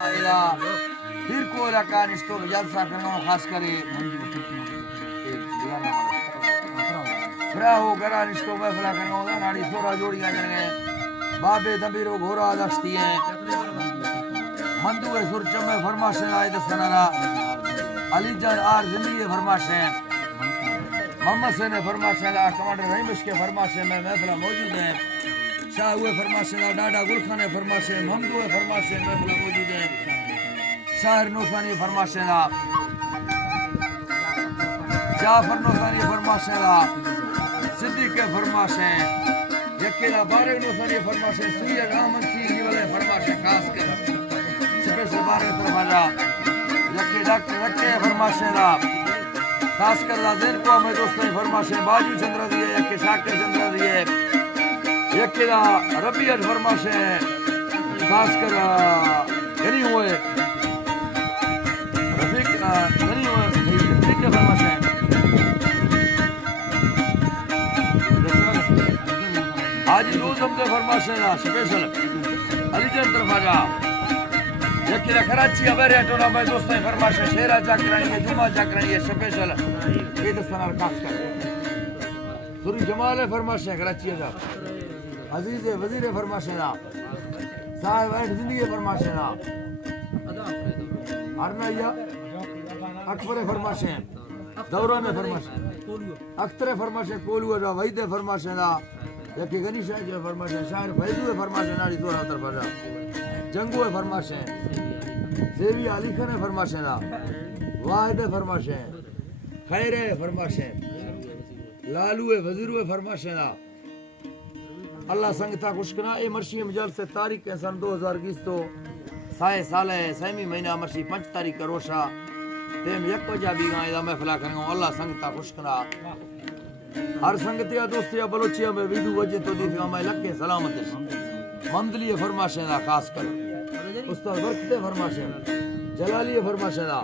इला फिर को रकान इसको जलसा करना खास करे फ्रा हो करा इसको महफिल करना होता नाड़ी सोरा जोड़ियां जने बाबे दबीरो घोरा दस्ती है मंदू सुर चमे फरमाशे आए दसनारा अली जान आर जिंदगी फरमाशे मोहम्मद से ने फरमाशे ला कमांडर रहीम के फरमाशे में महफिल मौजूद है शाह हुए फरमाशे ला डाडा गुलखाने फरमाशे महमूद हुए फरमाशे महफिल मौजूद है शाहर नौसानी फरमाशे ला जाफर नौसानी फरमाशे ला सिद्दीक के फरमाशे यकेला बारह नौसानी फरमाशे सैयद अहमद सीरी वाले फरमाशे खास कर स्पेशल बारह तरफ आजा यके डॉक्टर रखे फरमाशे ला खास कर लाजेर को हमें दोस्तों फरमाशे बाजू चंद्र दिए यके शाकिर चंद्र दिए यकेला रबियत फरमाशे खास कर गनी हुए रफीक गनी हुए रफीक के फरमाशे आज रोज हमसे फरमाशे ना स्पेशल अलीजन तरफ आजा यकीला कराची अबेरे टोला में दोस्तों फरमाशे शेरा जाकरानी है जुमा जाकरानी है स्पेशल ये दस्तनार खास कर सुरी जमाल फरमाशे कराची जा अजीज वजीर फरमाशे ना साहिब ऐड जिंदगी फरमाशे ना अरनाया अकबर फरमाशे दौरा में फरमाशे अख्तर फरमाशे कोलू जा वहीद फरमाशे ना यकी गनी शाह के फरमाशे शायर फैजू फरमाशे नारी तोरा तरफ जा जंगू फरमाशे सेवी अली खान फरमाशे ना वाहिद फरमाशे खैर फरमाशे लालू वजीर फरमाशे ना अल्लाह संगता खुशकना ए मर्शी मजल से तारीख के सन 2021 तो साए साले सैमी महीना मर्शी 5 तारीख रोशा तेम एक बजा भी गाय दा महफिल करेंगे अल्लाह संगता खुशकना हर संगतिया दोस्तिया बलोचिया में विदु वजे तो दी मैं लके सलामत मंदली फरमाशे ना खास कर उस्ताद बरकते फरमाशे जलाली फरमाशे ना